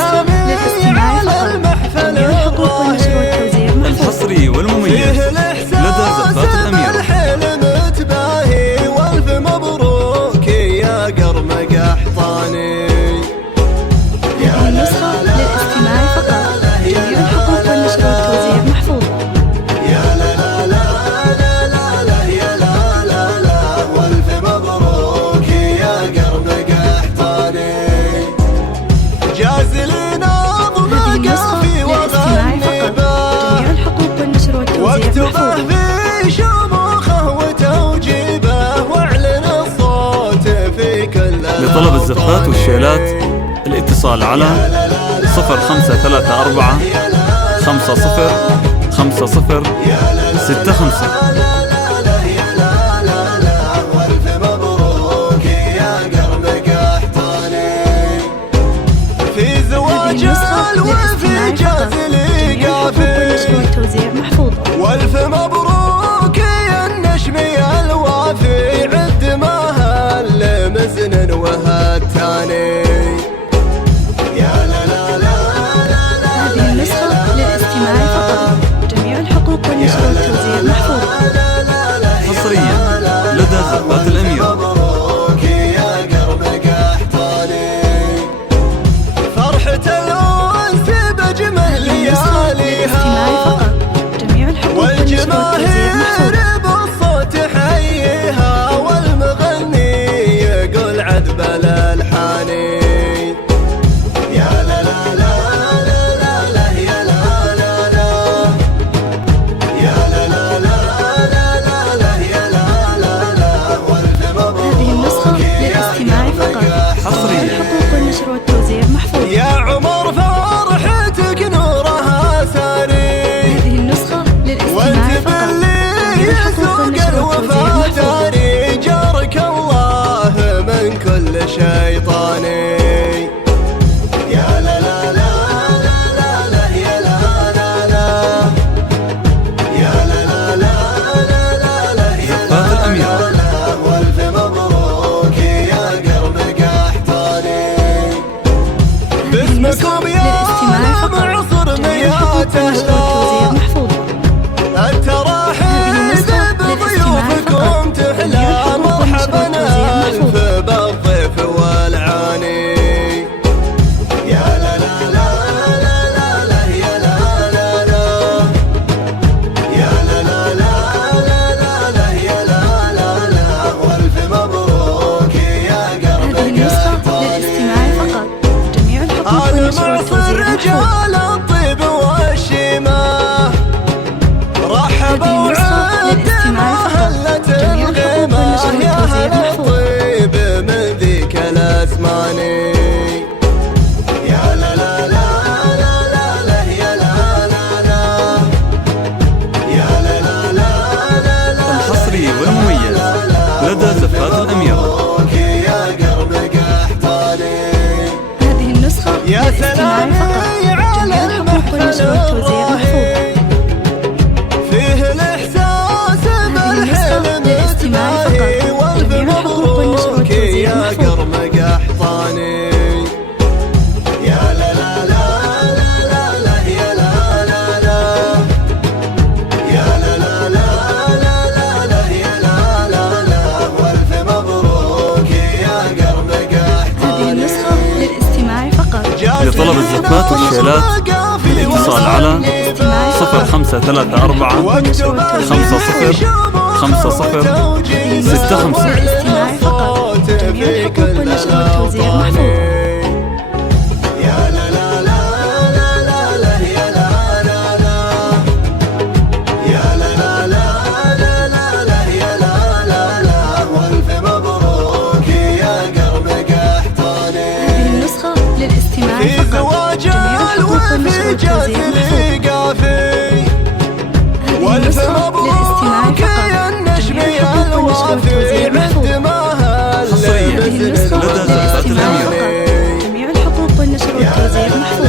النسخة للاستماع فقط. جميع الحقوق والنشر والتوزيع محفوظ. الحصري والمميز لدى زفات الأميرة. الحلم تباهي والف مبروك يا قرمق أحطاني. هذه النسخة للاستماع فقط. جميع الحقوق والنشر والتوزيع محفوظ. يا لا لا لا لا لا لا يا لا لا لا والف مبروك يا قرمق أحطاني. جاز لنا ضمك في وغني باه. جميع الحقوق والنشر والتوزيع محفوظ. في شموخه وتوجيبه واعلن الصوت في كل لطلب الزفات والشيلات الاتصال على 0534 50 50 65. في زواج الوفي جاز لي والتوزيع محفوظ. والف مبروك يا النشمي الوافي عد ما هل مزن وهالتاني. يا لا لا لا هذه النسخة للاستماع فقط. جميع الحقوق والنشر والتوزيع محفوظ. حصريا لدى زفات الأميرة. مبروك يا قرمق أحطاني. فرحة الأنس بجمل لياليها فقط. جميع الحقوق والنشر والتوزيع محفوظ. والجماهير بالصوت حيها والمغني يقول عذب الألحاني. يا لا لا لا لا لا يا لا لا لا يا لا لا لا لا لا يا لا لا لا والف مبروك. هذه النسخة للاستماع فقط. حصرياً. جميع الحقوق والنشر والتوزيع محفوظ. يا عمر فرحتك نورها ساري. هذه النسخة للاستماع وانت فقط. باللي جميع الحقوق سوق والنشر والتوزيع محفوظ. الوفا جارك الله من كل شيطاني. يا لا لا لا لا لا يا لا لا لا يا لا لا لا لا لا يا زفات الأميرة. لا والف مبروك يا قرمق أحطاني. باسمكم يا للاستماع فقط. معصر جميع الحقوق ميات والنشر والتوزيع أهله. محفوظ. التراحيب بضيوفكم تحلى مرحبا ألف بالضيف والعاني. يا لا لا لا لا لا لا يا لا لا لا يا لا لا لا لا لا يا لا لا لا والف مبروك يا هذه قرمق النسخة أحطاني. للاستماع فقط. جميع الحقوق أنا والنشر معصر والتوزيع محفوظ. رجال الطيب والشيمة رحبوا هذه النسخة للاستماع فقط. جميع الحقوق والنشر يا والتوزيع هلا محفوظ. طيب من ذيك الأزماني. يا لا لا لا لا لا لا يا لا لا لا يا لا لا لا لا لا الحصري والمميز لدى زفات الأميرة. مبروك يا قرمق أحطاني. هذه النسخة يا للاستماع سلام فقط. جميع الحقوق والنشر والتوزيع محفوظ. فيه الإحساس هذه النسخة بالحلم للاستماع تباهي فقط. والف جميع الحقوق والنشر مبروك والتوزيع يا محفوظ. قرمق أحطاني. يا لا لا لا لا لا لا يا لا لا لا يا لا لا لا لا لا يا لا لا لا والف مبروك يا قرمق أحطاني. هذه النسخة للاستماع فقط. لطلب الزفات والشيلات الاتصال على 0534 50 50 65. للاستماع فقط. جميع الحقوق والنشر والتوزيع محفوظ. يا لا لا لا لا لا لا يا لا لا لا يا لا لا لا لا لا لا يا لا لا لا والف مبروك يا قرمق أحطاني. هذه النسخة للاستماع في فقط. زواج جميع الحقوق والنشر الوفي جاز والتوزيع محفوظ. لي قافي. هذه والف النسخة للاستماع مبروك يا فقط. النشمي جميع الحقوق والنشر الوافي والتوزيع محفوظ. عد ما هل حصرياً هذه مزن النسخة لدى زفات للاستماع الأميرة. فقط. جميع الحقوق والنشر والتوزيع محفوظ.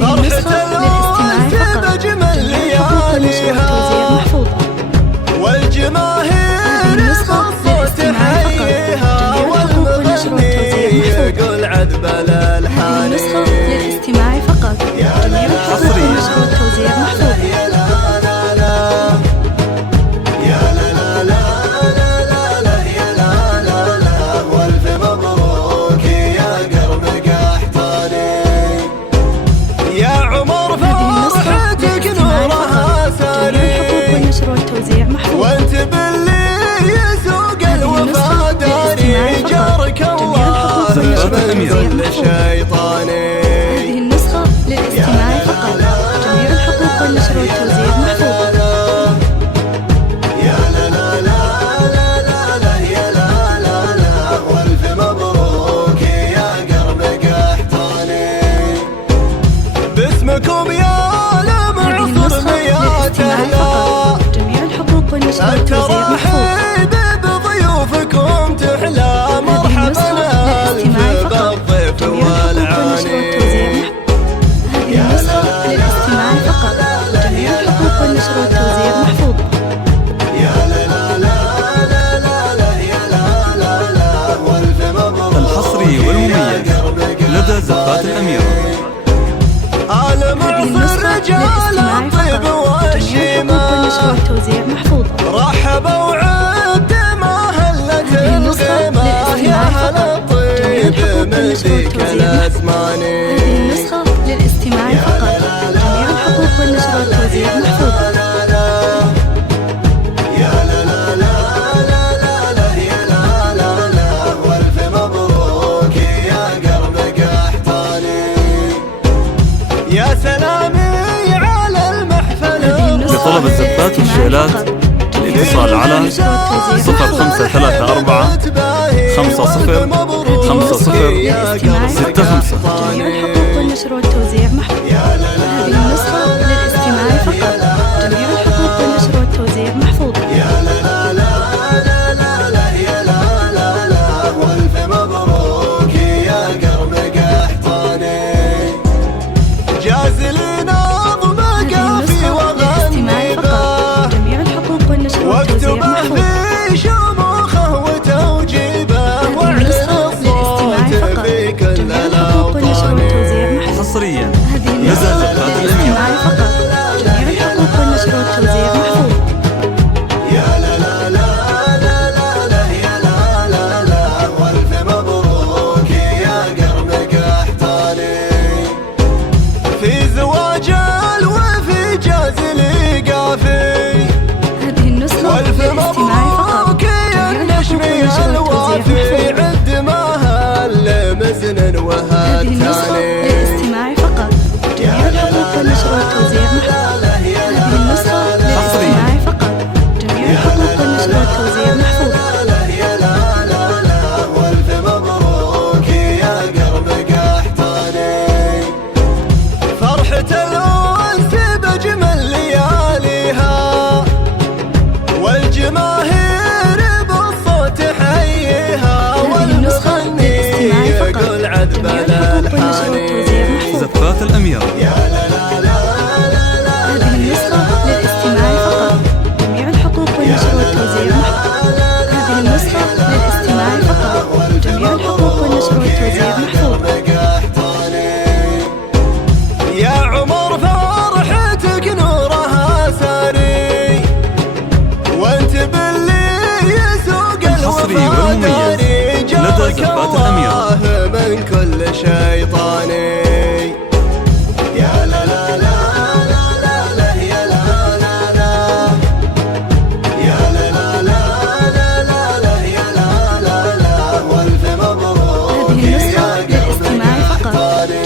فرحة الأميرة. كل شيطاني. هذه النسخة للاستماع فقط. جميع الحقوق والنشر والتوزيع محفوظة. يا لا لا لا لا لا لا يا لا لا لا والف مبروك يا قرب قحطاني. باسمكم يا لمعصر ميات أهلا. جميع الحقوق والنشر والتوزيع محفوظة. بضيوفكم تحلى مرحبا ألف بالضيف والعاني. هذه النسخة للاستماع فقط. جميع الحقوق والنشر والتوزيع محفوظة. يا لا لا لا لا لا لا يا لا لا لا والف مبروك. الحصري والمميز لدى زفات الأميرة. آل مصر رجال الطيب والشيماء رحبوا وعد ما هلت الخيمة يا هل الطيب من ذيك الأزمان. هذه النسخة للاستماع فقط. جميع الحقوق والنشر والتوزيع محفوظة. يا لا لا لا لا لا لا يا لا لا لا والف مبروك يا قرب قحطاني. يا سلامي على المحفل. لطلب الزفات والشيلات الاتصال على 0534 50 50 65. جميع الحقوق والنشر والتوزيع محفوظة. هذه النسخة للاستماع فقط. جميع الحقوق والنشر والتوزيع محفوظة. يا لا لا لا لا لا يا لا لا لا والف مبروك يا قرب قحطاني. جاز لي نظم قافي واغني به. جميع الحقوق والنشر والتوزيع محفوظة. في شموخه وتوجيبه وعلى الصوت في كل الأوطان. حصريا هذه لدى النسخة زفات الأميرة. للاستماع فقط. جميع الحقوق والنشر والتوزيع محفوظة. يا لا لا لا لا لا لا يا لا لا لا والف مبروك يا قرب قحطاني. في زواج الوفي جاز لي قافي. هذه النسخة والف للاستماع فقط. مبروك يا النشمي الوافي عد ما هل مزن هذه النسخة وهالتاني. للاستماع فقط. جميع الحقوق والنشر والتوزيع محفوظة. هذه النسخة للاستماع فقط. جميع الحقوق والنشر والتوزيع محفوظة. يا لا لا لا والف مبروك يا قرب قحطاني. فرحة الأنس بأجمل لياليها والجماهير بالصوت حيها والمغني يقول عذب الألحان. زفات الأميرة. يا لا لا لا لا لا هذه النسخة للاستماع فقط. جميع الحقوق والنشر والتوزيع محفوظة. هذه النسخة للاستماع فقط. جميع الحقوق والنشر والتوزيع محفوظة. يا عمر فرحتك نورها ساري وانت باللي يسوق الحصري والمميز لدى زفات الأميرة. من كل شيطاني. يا لا لا لا لا لا لا يا لا لا لا يا لا لا لا لا لا يا لا لا لا والف مبروك. هذه النسخة للاستماع فقط.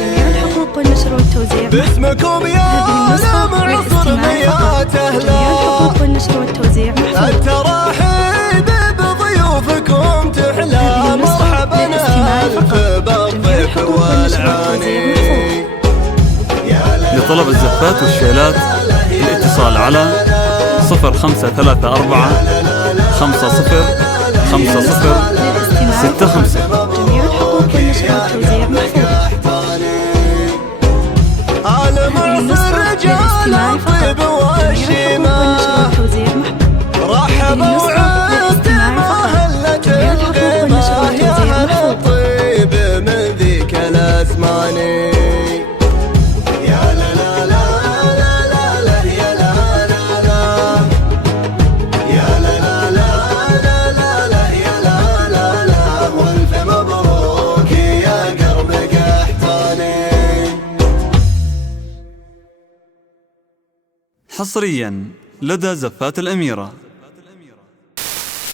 جميع الحقوق والنشر والتوزيع. باسمكم يا هذه النسخة لمعصر للاستماع ميات فقط. جميع الحقوق أهلا. والنشر والتوزيع محفوظة. التراحيب بضيوفكم تحلى هذه النسخة مرحبا للاستماع ألف فقط. جميع بالضيف الحقوق والنشر والتوزيع والعاني. محفوظة. لطلب الزفات والشيلات الاتصال على 0534 50 50 65. جميع الحقوق والنشر والتوزيع محفوظة. آل هذه مصر النسخة رجال للاستماع فقط. الطيب جميع الحقوق والنشر والشيماء والتوزيع محفوظة. رحبوا وعد ما هلت جميع الحقوق والنشر الغيبة يا والتوزيع هل محفوظة. الطيب من ذيك الأزمان. يا لا لا لا لا لا لا يا لا لا لا يا لا لا لا لا لا يا لا لا لا والف مبروك يا قرب قحطاني. حصريا لدى زفات الأميرة.